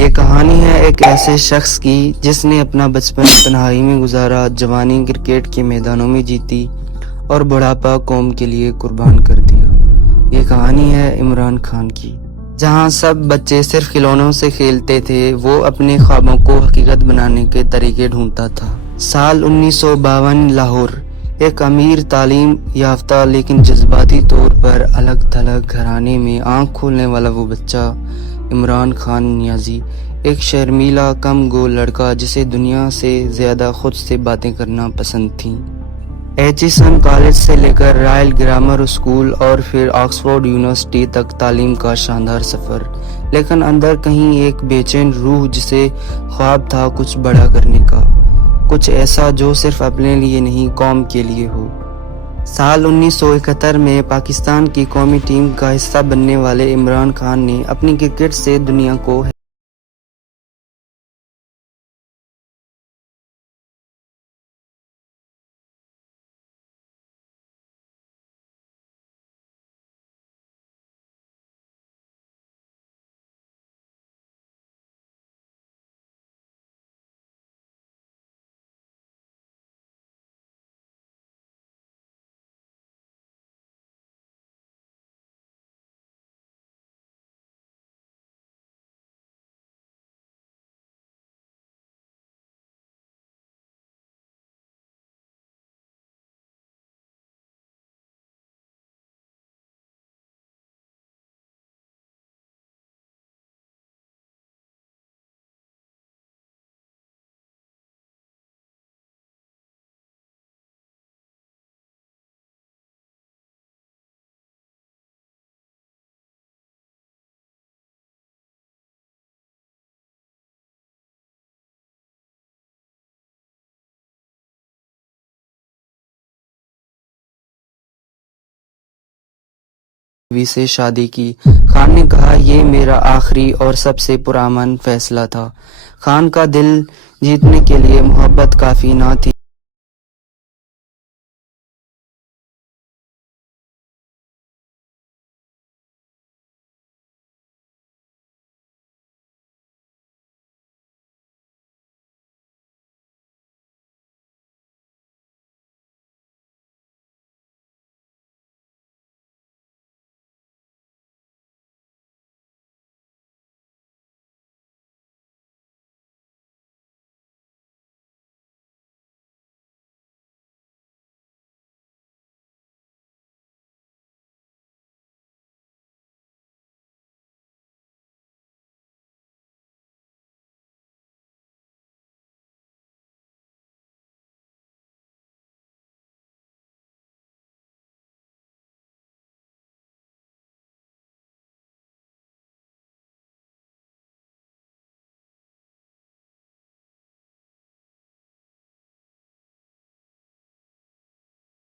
ये कहानी है एक ऐसे शख्स की जिसने अपना बचपन तन्हाई में गुजारा, जवानी क्रिकेट के मैदानों में जीती और बुढ़ापा कौम के लिए कुर्बान कर दिया। ये कहानी है इमरान खान की। जहां सब बच्चे सिर्फ खिलौनों से खेलते थे, वो अपने ख्वाबों को हकीकत बनाने के तरीके ढूंढता था। साल 1952 लाहौर। एक अमीर तालीम याफ्ता लेकिन जज्बाती तौर पर अलग थलग घराने में आंख खोलने वाला वो बच्चा इमरान खान नियाजी, एक शर्मीला कम गोल लड़का जिसे दुनिया से ज्यादा खुद से बातें करना पसंद थी। एचिसन कॉलेज से लेकर रॉयल ग्रामर स्कूल और फिर ऑक्सफोर्ड यूनिवर्सिटी तक तालीम का शानदार सफर, लेकिन अंदर कहीं एक बेचैन रूह जिसे ख्वाब था कुछ बड़ा करने का, कुछ ऐसा जो सिर्फ अपने लिए नहीं कौम के लिए हो। साल 1971 में पाकिस्तान की कौमी टीम का हिस्सा बनने वाले इमरान खान ने अपनी क्रिकेट से दुनिया को बीवी से शादी की। खान ने कहा, ये मेरा आखिरी और सबसे पुरअमन फैसला था। खान का दिल जीतने के लिए मोहब्बत काफी ना थी।